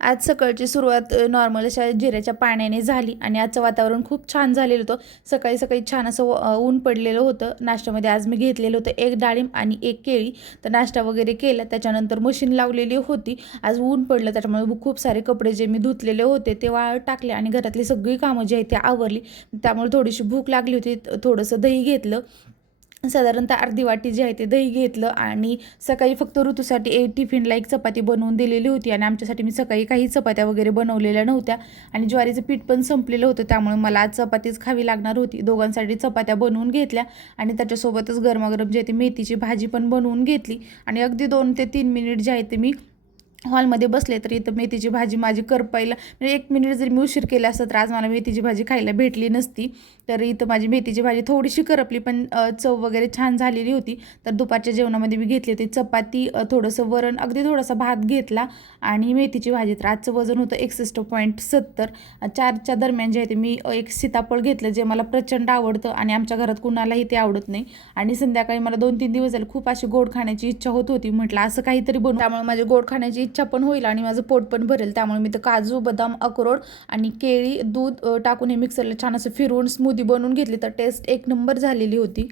आज सकाळची सुरुवात नॉर्मल अशा जिऱ्याच्या पाण्याने झाली आणि आजचं वातावरण खूप छान झालेलं होतं. सकाळी सकाळी छान असं ऊन पडलेलं होतं. नाश्त्यामध्ये आज मी घेतलेलं होतं एक डाळिंब आणि एक केळी. तर नाश्ता वगैरे केला. त्याच्यानंतर मशीन लावलेली होती. आज ऊन पडलं त्याच्यामुळे खूप सारे कपडे जे मी धुतलेले होते ते वाळत टाकले आणि घरातली सगळी कामं जी आहेत ती आवरली. त्यामुळे थोडीशी भूक लागली होती. थोडंसं दही घेतलं. साधारणतः अर्धी वाटी जे आहे ते दही घेतलं आणि सकाळी फक्त ऋतूसाठी एक टिफिनला एक चपाती बनवून दिलेली होती आणि आमच्यासाठी मी सकाळी काही चपात्या वगैरे बनवलेल्या नव्हत्या आणि ज्वारीचं पीठ पण संपलेलं होतं, त्यामुळे मला आज चपातीच खावी लागणार होती. दोघांसाठी चपात्या बनवून घेतल्या आणि त्याच्यासोबतच गरमागरम जे आहे ते मेथीची भाजी पण बनवून घेतली आणि अगदी 2 ते 3 मिनिट जे आहे ते मी हॉलमध्ये बसले तर इथं मेथीची भाजी माझी करपायला म्हणजे 1 मिनिट जरी मी उशीर केला असता तर आज मला मेथीची भाजी खायला भेटली नसती. तर इथं माझी मेथीची भाजी थोडीशी करपली पण चव वगैरे छान झालेली होती. तर दुपारच्या जेवणामध्ये मी घेतली होती चपाती, थोडंसं वरण, अगदी थोडासा भात घेतला आणि मेथीची भाजी. तर आजचं वजन होतं 61.70. 4च्या दरम्यान जे आहे ते मी एक सीताफळ घेतलं जे मला प्रचंड आवडतं आणि आमच्या घरात कुणालाही ते आवडत नाही. आणि संध्याकाळी मला 2-3 दिवस झाले खूप अशी गोड खाण्याची इच्छा होत होती. म्हटलं असं काहीतरी बनवू, त्यामुळे माझी गोड खाण्याची इच्छा पण होईल आणि माझं पोट पण भरेल. त्यामुळे मी तर काजू, बदाम, अक्रोड आणि केळी, दूध टाकून हे मिक्सरला छान असं फिरवून स्मूदी बनवून घेतली. तर टेस्ट एक नंबर झालेली होती.